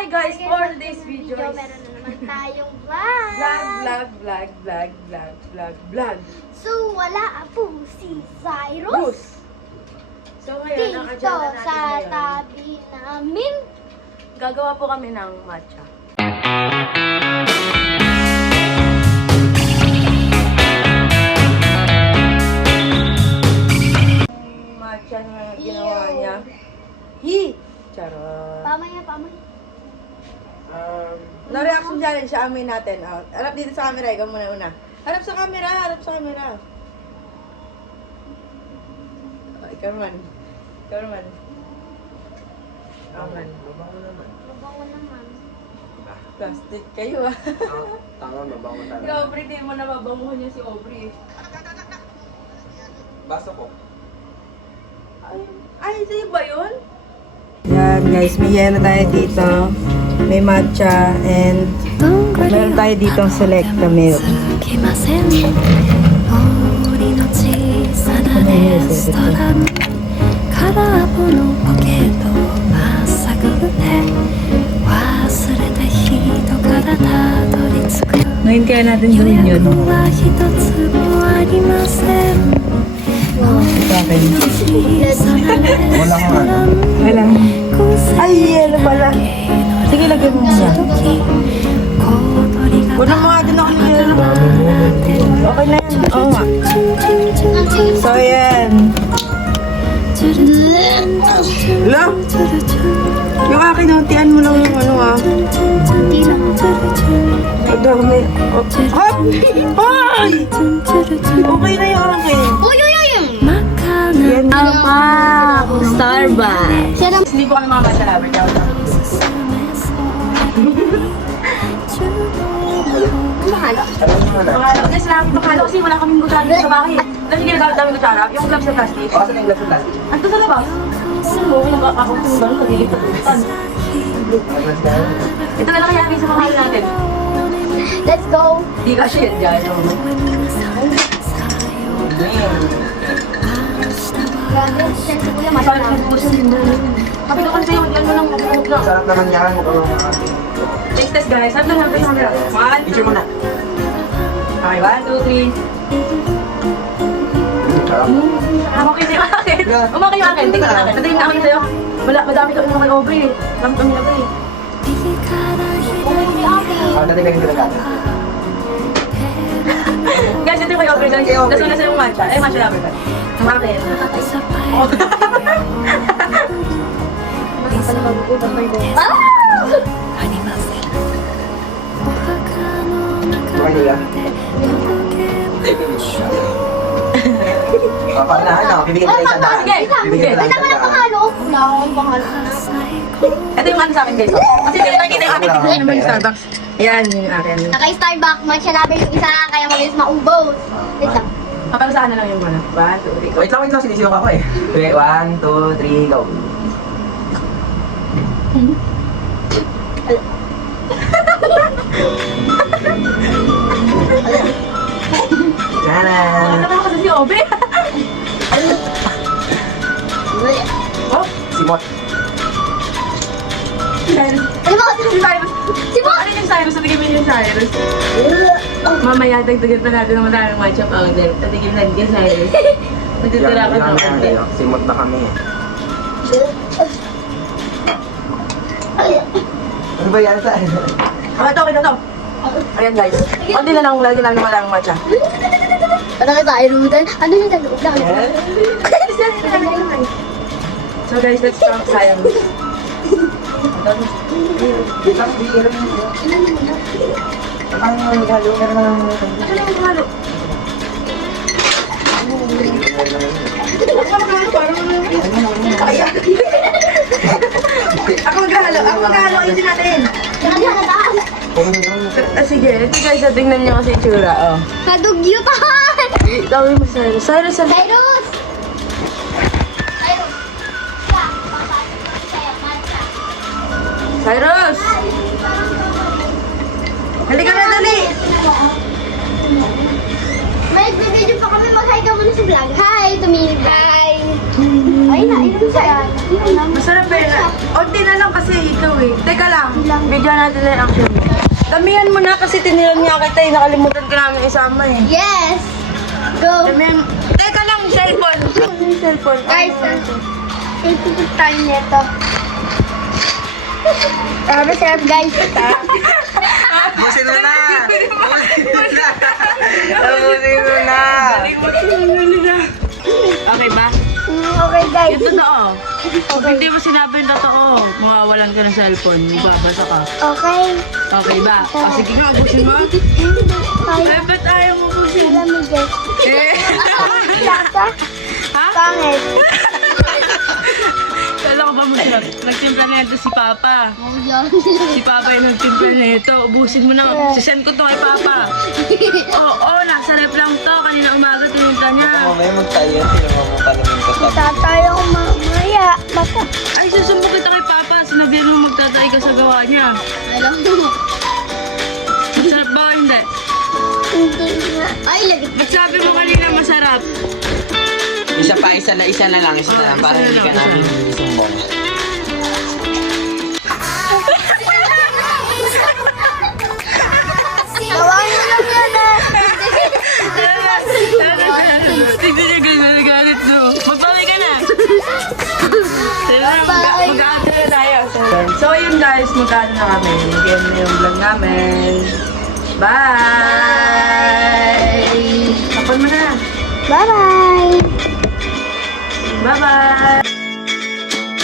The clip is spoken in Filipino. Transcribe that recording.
Hi guys, for today's video is meron na naman tayong vlog. vlog. So, wala po si Cyrus Bruce. So ngayon, ang dito agenda natin sa ngayon, tabi namin. gagawa po kami ng matcha. Matcha na ginawa niya. Charot. Pamaya. Na-reaction challenge siya, amin natin. Harap dito sa camera, ikaw muna una. Harap sa camera. Ikaw naman. Aman. Mabango naman. Plastic kayo ah. Tama, mabango Si talaga. Aubrey, di mo na mabanguhan niya si Aubrey. Baso ko. Ay, sa'yo ba yun? Yan guys, may yelo tayo dito. May matcha and meron tayo dito ang selecta milk. きません森の小さなレストラン空っぽのポケットをまっさぐって忘れた人からたどり着く Ngayon kaya natin 予 gawin yun. 約は一つもありません Bakit? 小さなレストラン Walang. Ay, yelo pala. Sige, lagyan mo muna. Una mo nga din ako ng yelo. Okay na yan. Oo nga. So, yan. Hello? Yung akin, untian mo lang yung ano ah. Ang dami. Hop! Hoy! Okay na yung akin. Uy! Yan na. Starbucks. Siya naman. Hindi ko kami mga masalabar. Mahalo. Mahalo. Kasi lang, mahalo kasi wala kaming kutsara dito sa bahay. Kasi ginagamit namin kutsara, yung gloves na plastic. O, saan yung glass ng plastic? Ando sa labas. Ano, yung ako kung gano'n, nagigit-gitan. Ito na lang kaya sa mahal natin. Let's go. Di ka shit dyan. Grabe, sense ko yung Masarap masarap. ng puso din doon. Sabi ko kasi yung yan mo lang mag-vlog lang. Sarap naman yan. Taste test guys. Sabi lang natin sa camera. One, Picture mo na. okay, 1, 2, 3. Sarap. Umakay sa'yo akin. Umakay yung akin. Tingnan akin. Natayin na akin sa'yo. Madami ka umakay over eh. Dami kami na ba eh. Dati kayo ginagamit. Guys, ito yung kay over dyan. Tapos na sa'yo matcha. Eh, matcha lover ka. Umakay. Okay nila. Paano na, ano? Bibigyan tayo sa daan. Sige, Bibigyan sige. tayo sa daan. Pangalo. Wala akong pangalo. Ito yung ano sa akin guys. Kasi kaya nakikita yung akin. Tignan naman yung Starbucks. Ayan, yun yung akin. Naka-Starbucks, matcha namin yung isa, kaya mabilis maubos. Wait lang. Kapag saan na lang yung ano. 1, 2, 3. Wait lang. Sinisilong ako eh. Okay, 1, 2, 3, go. Tanan! Ano kasi si Aubrey? Oh, Simot. Cyrus. Ano ba kasi Si Cyrus. Si Mo! Ano yung Cyrus? Natigim mo yung Cyrus. Mamaya, dagdagan pa natin ng maraming matcha powder. Natigim na din Cyrus. Natitira ka ng konti. Simot na kami. Ano ba yan sa Okay na to. Ayan guys. Konti na lang, lagi namin maraming matcha. Ano ka tayo, Rudan? Ano yung nag-uub na? So guys, let's talk Cyrus. Ang halo na naman. Ano yung kumalo? Ako maghalo, parang Ako maghalo, ayusin natin. Sige, ito guys, tingnan nyo kasi itsura, oh. Kadugyutan! Gawin mo Cyrus. Cyrus, Cyrus! Cyrus! Yeah, papasok sa'yo, matcha. Cyrus! Halika na, dali! May video pa kami, mag-hi ka muna sa vlog. Hi, tumingin. Hi! Ay, nainom siya. Masarap eh. Unti na lang kasi ikaw eh. Teka lang. Video natin na yung action mo. Damihan mo na kasi tinilan niya kita eh. Nakalimutan ka namin isama eh. Yes! Go! Damihan. Teka lang, cellphone. Cellphone. Guys, ipipit tayo nito. Masarap guys. Busin mo na! Busin mo na! Okay ba? Okay guys. Yung totoo. Pag hindi mo sinabi yung totoo, mawawalan ka ng cellphone. Magbabasa ka. Okay. Okay ba? O sige nga, ubusin mo. Kaya. Eh, ba't ayaw mo ubusin? Alam mo guys. Eh. Lasa? Ha? Pangit. Kala ko ba masarap? Nagtimpla na ito si Papa. Oh, yun. Si Papa yung nagtimpla na ito. Ubusin mo na. Sisend ko to kay Papa. Oo, nasa rep lang to. Kanina umaga tinimpla niya. Mamaya magtayo, sinama mo ka naman kasama. Tatayo mamaya. Baka. Ay, susumbo kita kay Papa. Sinabihan mo magtatay ka sa gawa niya. Alam mo. Masarap ba o hindi? Hindi nga. Ay, lagi. Ba't sabi mo kanina masarap? Isa na lang, para hindi ka namin isumbong. Gawa niyo lang yan ah. Tignan niya ganyan, nagalit no. Magpapay ka na. Bye-bye. Mag-aato na tayo. So yun guys, mag-aato na kami. Again na yung vlog namin. Bye! Kapon mo na. Bye-bye. Bye-bye!